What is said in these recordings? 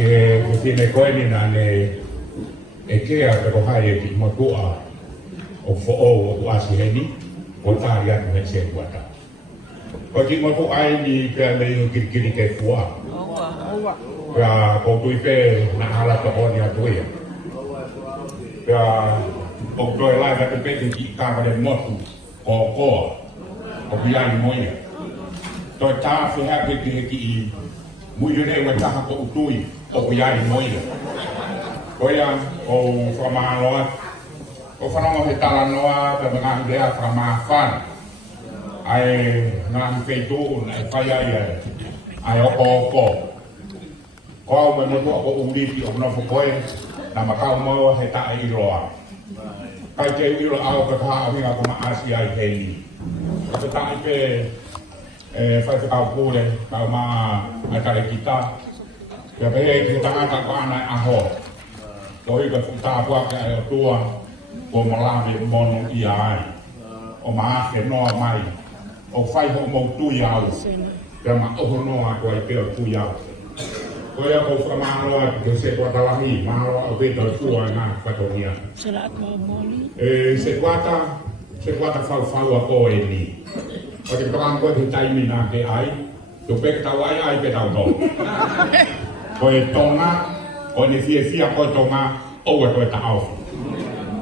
ke fine koe ni nane e kea te rohai e ki matua o fo'o o asi heni o tāri atu he se kuata. Ko ki matua ai ni pia mei o kirikiri ke kua. Pia koutui pe na hala ta honi atu ia. Pia koutoi lai ka te pete ki kākare motu o koa o piani moia. Toi tāwhi hake ki he ki i muiru nei wa taha ko utui o piani moia. Koia o whamāloa, o whanonga he tala noa te mga hidea whamāwhana. Ai ngā whiwheitū, ai whai ai oko. Koa me motu o umiti o mnofu koe, na makau moa he tae iroa. Kai te iro au ka taha winga ko maasi ai hei. Ka te tae pe whai whakau kore, kau maa atare kita. Kia pehe ki tangata ko ana aho. Ko ika whutapua ke ai o tua, ko malawi mono i ai. O maake noa mai, o whai ho mou tui au. Kia ma oho noa ko ai peo tui au. Ko ia ko whamāroa ke se kua talahi, māroa o peta o tua ngā whatonia. Se kuata whau a ko e ni. O te kawan koe te taimi nā ke ai, tu peke tau ai pe tau tau. Ko e tonga, o ne fia koe tonga, oua koe ta au.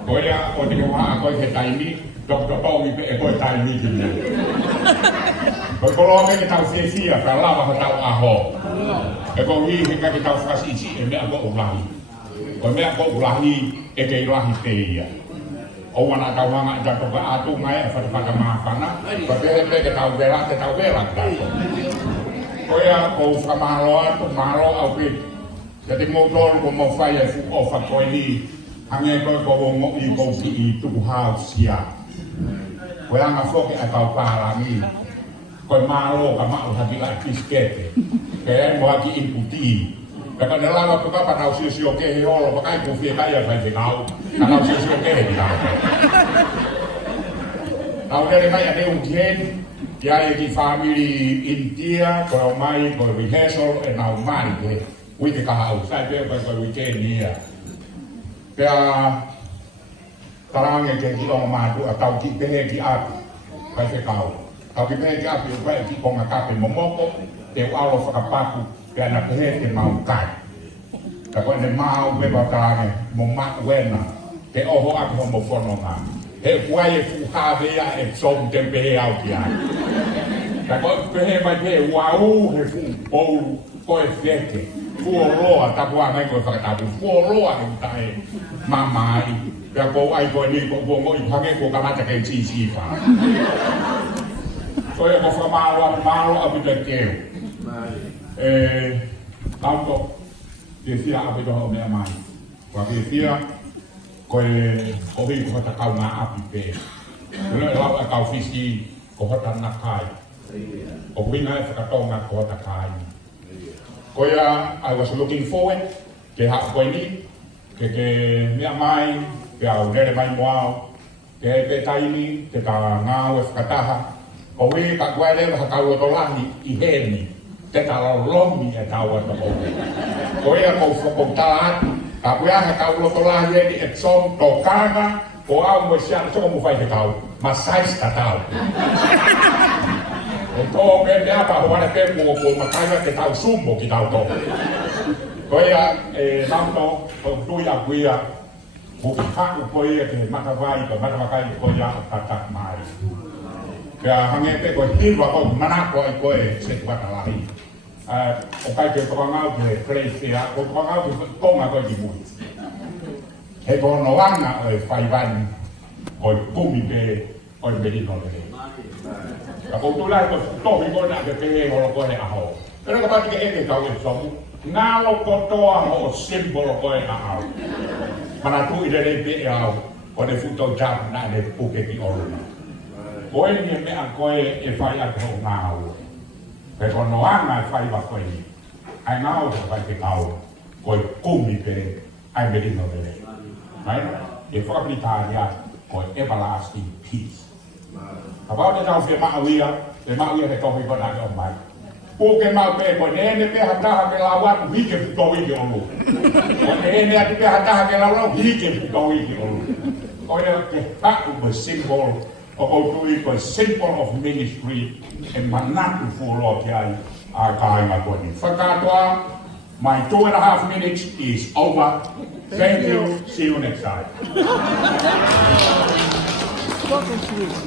Ko ia, o te kawan koe te taimi, Dr. Pauwi pe e koe taimi ki ni. Ko koloa me ke tau fia, ka lava ka tau aho. E ko hi he ka ke tau whakasiti e mea ko ulahi. Ko mea ko ulahi e ke ilahi te ia. O wana tau hanga i tato ka atu ngai e whatapata māwhana. Ko te ke tau vera ki tato. Ko ia ko whamāroa, ko māroa au pe. Ka te mōtoru ko mau whai e fu o whakoe ni. Hange koe ko o ngoi ko ki i tuku hao sia. Ko anga whoke a tau pārangi. Koe mālo ka mao haki lai piskete. Ke e moa ki inputi. Ka ne lawa puka pa tau sisi o kehe holo, pa kai kufie kai a kai whenau. Ka tau sisi o kehe ni nao. Tau nere mai a te unkien, ki ai ki family India, koe o mai, koe rehearsal, e nau mai ke. Wike ka hau, sai peo koe weekend ni ia. Pea tarange ke ki onga mātu a tau ki pehe ki api, kai whekau. Tau ki pehe ki api o kai ki konga kape momoko, te alo whakapaku, pe ana pehe te mau kai. Ka koe ne mau beba tarange, mo mak wena, te oho api ho mo whanonga. He kuai e fuhawea e som te pehe au ki ai. Ka koe pehe mai pehe wau he fu poulu, koe wheke. Fuoroa, tapua mai koe whakatapu, fuoroa e utae mamai. Pea kou ai koe ni, kou ngoi hake ko kamata kei tisi wha. Koe e ko whamāroa api te keu. Tauto, te whia api toho mea mai. Kua te whia, koe kohi ko hata kau ngā api pe. Kua e lau a kau whiski ko hata nakai. O winga e whakatonga ko hata kai. Koia, I was looking forward ke hao koe ni, ke mea mai, ke au nere mai moao, ke pe taimi, ke ka ngāu e whakataha, o wi ka koe lewa hakau o tolahi i heni, te ka lomi e tau ata o. Koia kou whakotala atu, ka koe ahe kau o tolahi heni e tsom tō kāna, ko au mo siana soko mo whai te kau, ma sais ka tau. O tō me mea pa hoana te mua ko makaiwa ke tau sumbo ki tau tō. Koia e namto, o tui a kuia, mo ki haku koia ke matawai, ko matawakai koia o tatak mai. Kia hange te koe hirwa ko manako ai koe se tuatalahi. O kai te tokangau ke kreifea, ko tokangau ke konga koe ki mui. He kono wanga o e whaiwani, o e kumi pe, o e merino le. Ka koutulai ko tohi kona ke pehe holo koe aho. Pero ka pati ke eke kau e somu, ngalo kotoa ho simbolo koe aho. Mana tu i rei pe e au, o ne futo jam na ne puke ki oruna. Koe ni e mea koe e whai ake ho ngāo. Pe kono anga e whai wa koe ni. Ai ngāo te whai te kau, koe kumi pe, ai merino le. Right? E whakapitāria koe everlasting peace. Ka pao te tau whia maawia, te maawia te tohi kona ke o mai. Puke mau pe ko ne pe hata ke la wa hike ko wi yo lu. Ko ne ati pe hata ke la wa hike ko wi yo lu. O ya ke ha u symbol o tu i symbol of ministry and manatu fu lo ki ai a kai ma ko ni. Fakatoa, my 2.5 minutes is over. Thank you. See you next time.